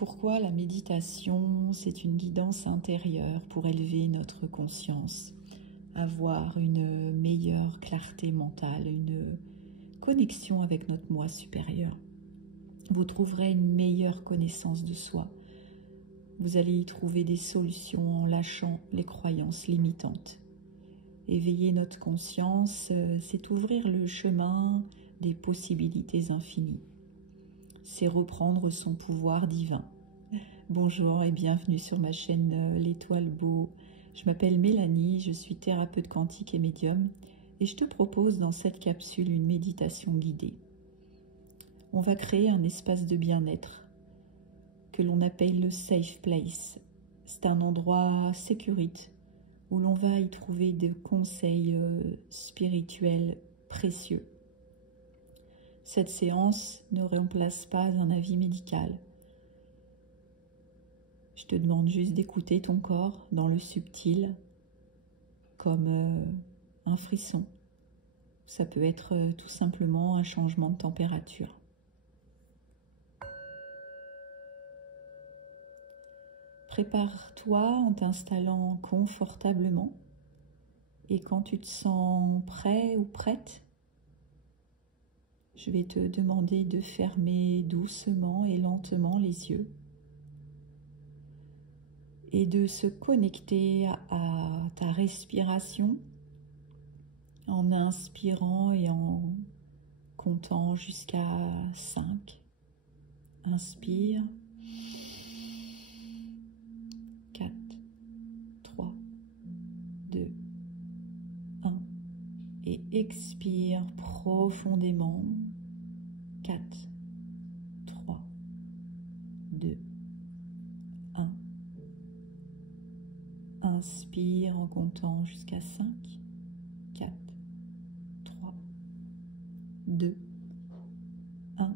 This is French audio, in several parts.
Pourquoi la méditation, c'est une guidance intérieure pour élever notre conscience, avoir une meilleure clarté mentale, une connexion avec notre moi supérieur. Vous trouverez une meilleure connaissance de soi. Vous allez y trouver des solutions en lâchant les croyances limitantes. Éveiller notre conscience, c'est ouvrir le chemin des possibilités infinies. C'est reprendre son pouvoir divin. Bonjour et bienvenue sur ma chaîne L'Étoile Beau. Je m'appelle Mélanie, je suis thérapeute quantique et médium et je te propose dans cette capsule une méditation guidée. On va créer un espace de bien-être que l'on appelle le safe place. C'est un endroit sécurite où l'on va y trouver des conseils spirituels précieux. Cette séance ne remplace pas un avis médical. Je te demande juste d'écouter ton corps dans le subtil, comme un frisson. Ça peut être tout simplement un changement de température. Prépare-toi en t'installant confortablement et quand tu te sens prêt ou prête, je vais te demander de fermer doucement et lentement les yeux et de se connecter à ta respiration en inspirant et en comptant jusqu'à 5. Inspire. 4, 3, 2, 1. Et expire profondément. 4, 3, 2, 1. Inspire en comptant jusqu'à 5. 4, 3, 2, 1.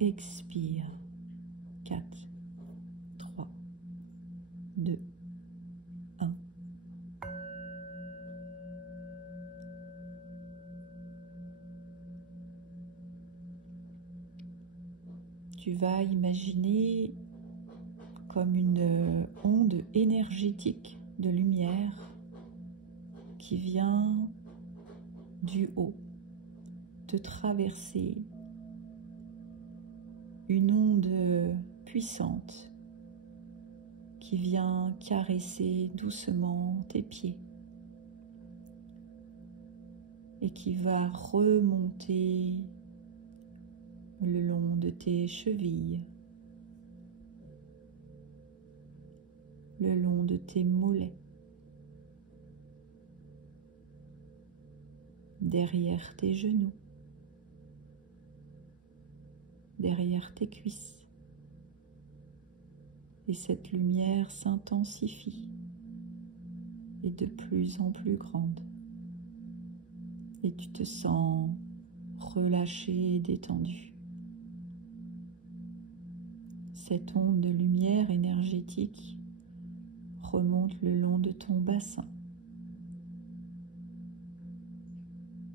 Expire. 4, 3, 2, 1. Tu vas imaginer comme une onde énergétique de lumière qui vient du haut te traverser, une onde puissante qui vient caresser doucement tes pieds et qui va remonter le long de tes chevilles, le long de tes mollets, derrière tes genoux, derrière tes cuisses. Et cette lumière s'intensifie et de plus en plus grande. Et tu te sens relâché et détendu. Cette onde de lumière énergétique remonte le long de ton bassin,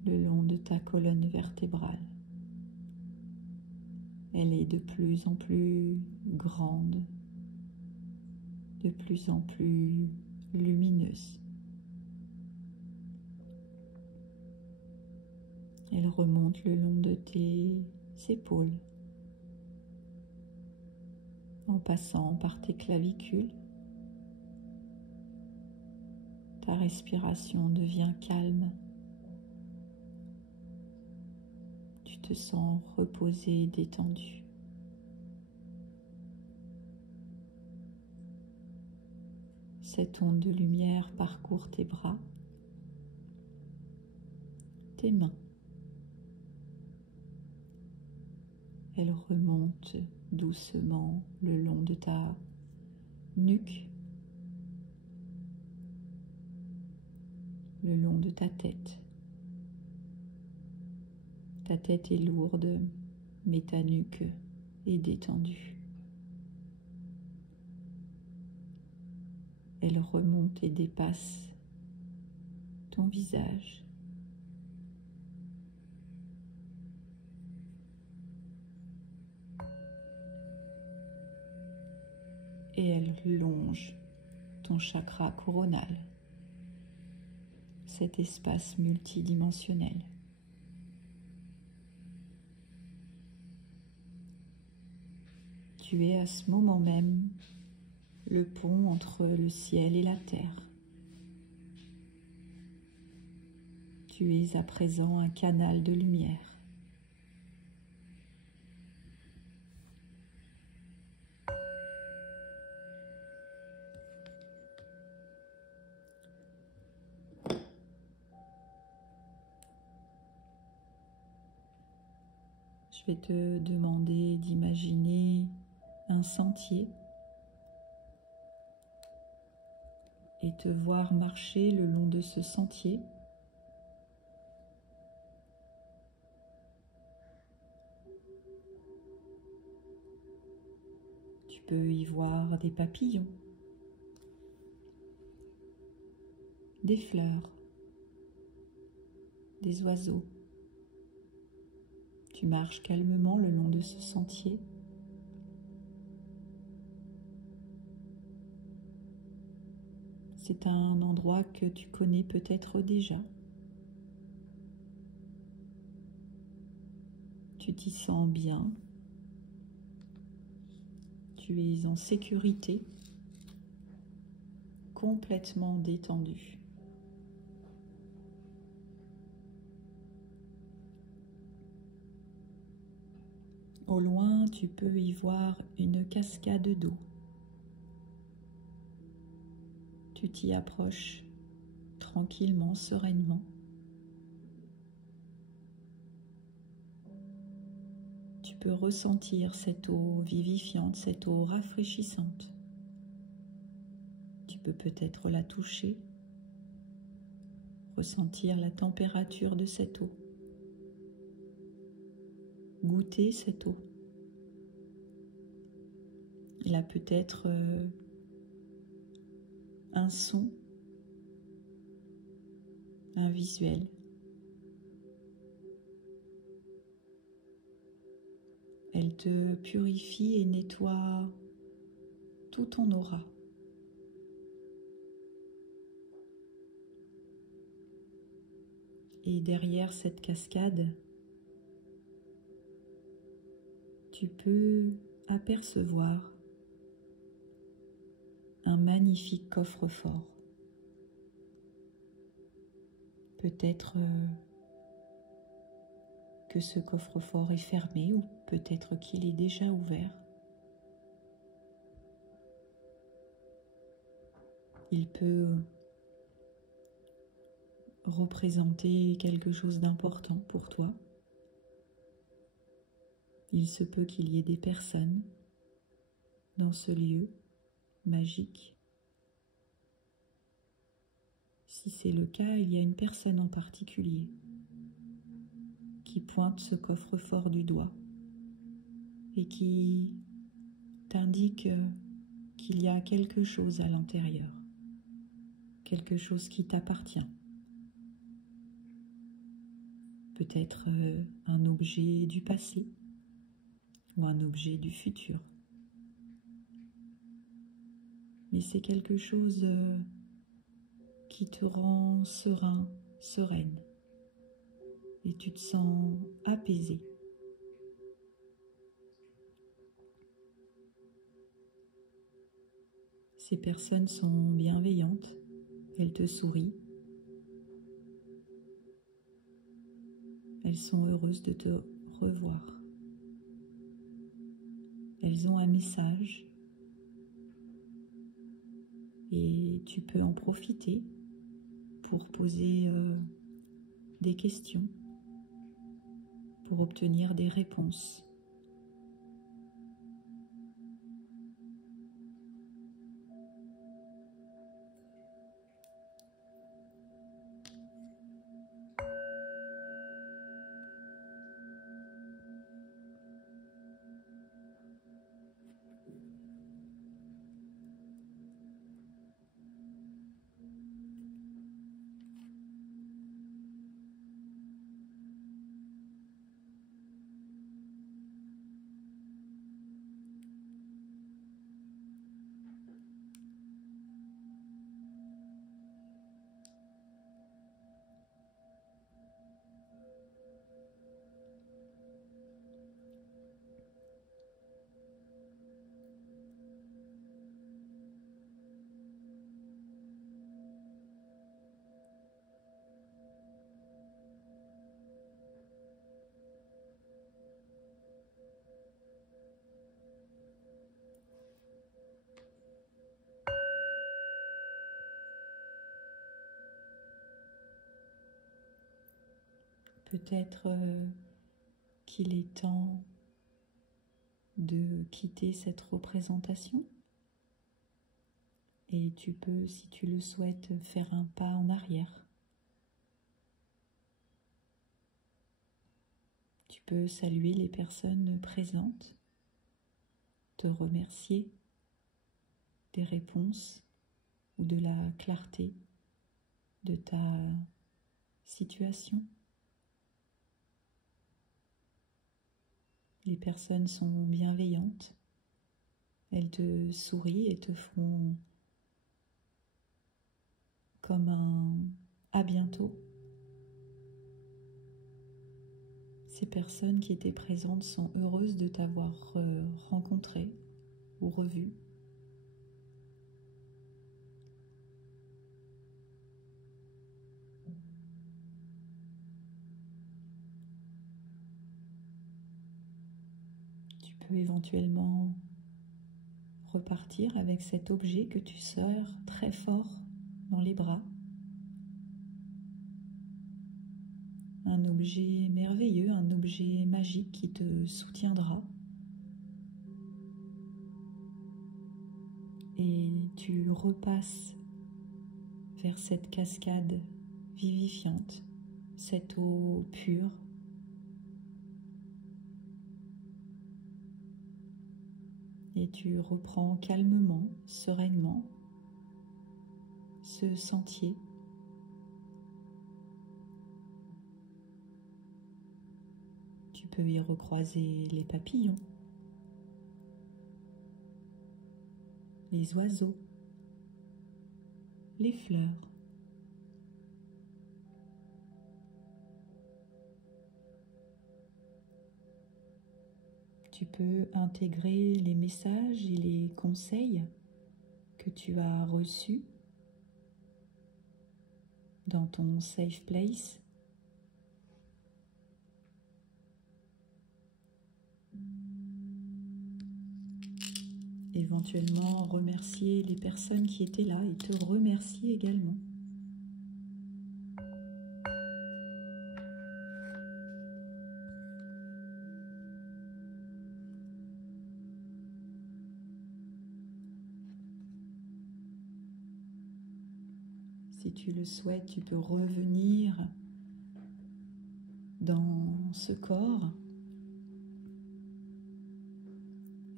le long de ta colonne vertébrale. Elle est de plus en plus grande, de plus en plus lumineuse. Elle remonte le long de tes épaules, en passant par tes clavicules. Ta respiration devient calme. Tu te sens reposé et détendu. Cette onde de lumière parcourt tes bras, tes mains. Elle remonte doucement le long de ta nuque, le long de ta tête. Ta tête est lourde, mais ta nuque est détendue. Elle remonte et dépasse ton visage. et elle longe ton chakra coronal, cet espace multidimensionnel. Tu es à ce moment même le pont entre le ciel et la terre. Tu es à présent un canal de lumière. Je vais te demander d'imaginer un sentier et te voir marcher le long de ce sentier. Tu peux y voir des papillons, des fleurs, des oiseaux. Tu marches calmement le long de ce sentier. C'est un endroit que tu connais peut-être déjà. Tu t'y sens bien. Tu es en sécurité, complètement détendu. Au loin, tu peux y voir une cascade d'eau. Tu t'y approches tranquillement, sereinement. Tu peux ressentir cette eau vivifiante, cette eau rafraîchissante. Tu peux peut-être la toucher, ressentir la température de cette eau, goûter cette eau. Il a peut-être un son, un visuel. Elle te purifie et nettoie tout ton aura. Et derrière cette cascade, tu peux apercevoir un magnifique coffre-fort. Peut-être que ce coffre-fort est fermé ou peut-être qu'il est déjà ouvert. Il peut représenter quelque chose d'important pour toi. Il se peut qu'il y ait des personnes dans ce lieu magique. Si c'est le cas, il y a une personne en particulier qui pointe ce coffre-fort du doigt et qui t'indique qu'il y a quelque chose à l'intérieur, quelque chose qui t'appartient. Peut-être un objet du passé ou un objet du futur. Mais c'est quelque chose qui te rend serein, sereine, et tu te sens apaisé. Ces personnes sont bienveillantes, elles te sourient, elles sont heureuses de te revoir. Elles ont un message et tu peux en profiter pour poser des questions, pour obtenir des réponses. Peut-être qu'il est temps de quitter cette représentation et tu peux, si tu le souhaites, faire un pas en arrière. Tu peux saluer les personnes présentes, te remercier des réponses ou de la clarté de ta situation. Les personnes sont bienveillantes, elles te sourient et te font comme un à bientôt. Ces personnes qui étaient présentes sont heureuses de t'avoir rencontré ou revu. Tu peux éventuellement repartir avec cet objet que tu serres très fort dans les bras. Un objet merveilleux, un objet magique qui te soutiendra. Et tu repasses vers cette cascade vivifiante, cette eau pure. Et tu reprends calmement, sereinement ce sentier. Tu peux y recroiser les papillons, les oiseaux, les fleurs. Tu peux intégrer les messages et les conseils que tu as reçus dans ton safe place. Éventuellement remercier les personnes qui étaient là et te remercier également. Si tu le souhaites, tu peux revenir dans ce corps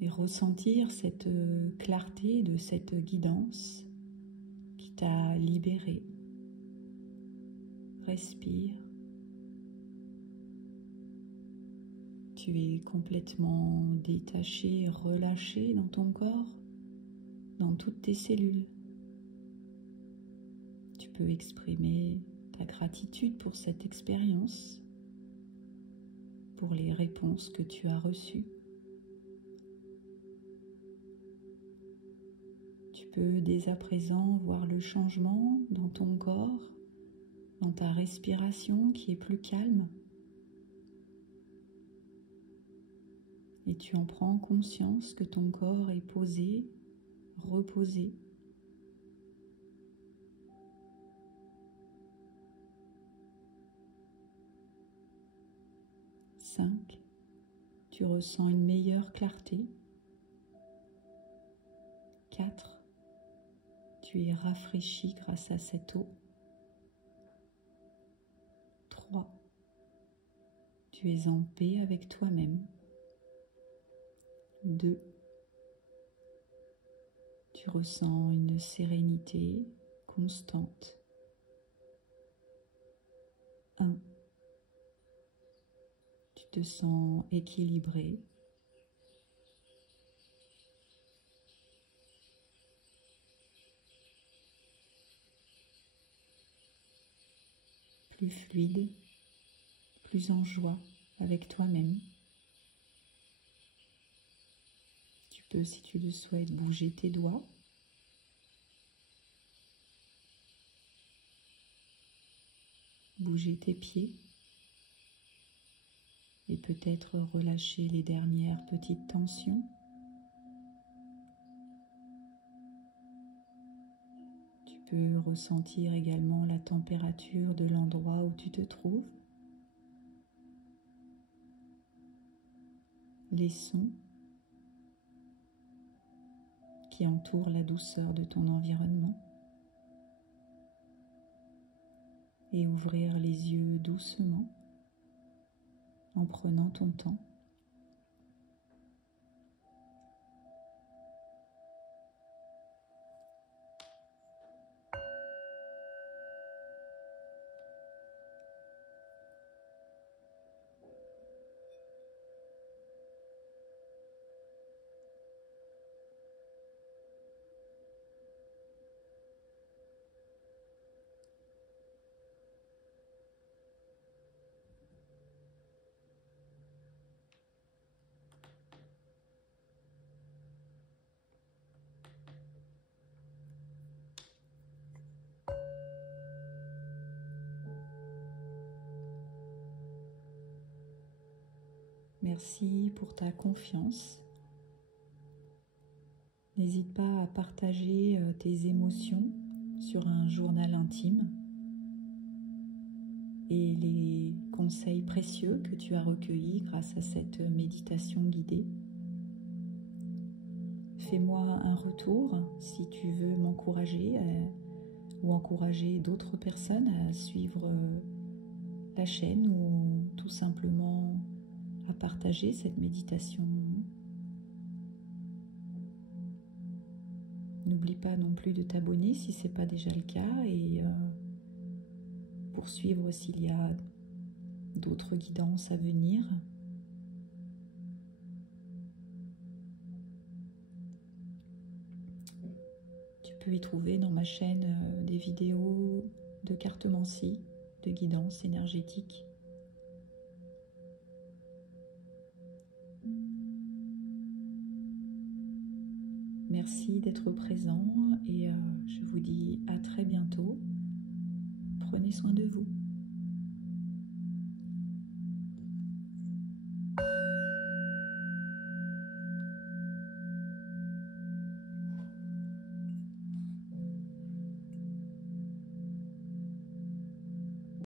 et ressentir cette clarté de cette guidance qui t'a libéré. Respire. Tu es complètement détaché, relâché dans ton corps, dans toutes tes cellules. Tu peux exprimer ta gratitude pour cette expérience, pour les réponses que tu as reçues. Tu peux dès à présent voir le changement dans ton corps, dans ta respiration qui est plus calme. Et tu en prends conscience que ton corps est posé, reposé. 5. Tu ressens une meilleure clarté. 4. Tu es rafraîchi grâce à cette eau. 3. Tu es en paix avec toi-même. 2. Tu ressens une sérénité constante. 1. Tu te sens équilibré. Plus fluide, plus en joie avec toi-même. Tu peux, si tu le souhaites, bouger tes doigts. Bouger tes pieds. Et peut-être relâcher les dernières petites tensions. Tu peux ressentir également la température de l'endroit où tu te trouves. les sons qui entourent la douceur de ton environnement et ouvrir les yeux doucement en prenant ton temps. Merci pour ta confiance. N'hésite pas à partager tes émotions sur un journal intime et les conseils précieux que tu as recueillis grâce à cette méditation guidée. Fais-moi un retour si tu veux m'encourager ou encourager d'autres personnes à suivre la chaîne ou tout simplement à partager cette méditation. N'oublie pas non plus de t'abonner si ce n'est pas déjà le cas et pour suivre s'il y a d'autres guidances à venir. Tu peux y trouver dans ma chaîne des vidéos de cartomancie, de guidance énergétique. Merci d'être présent et je vous dis à très bientôt. Prenez soin de vous.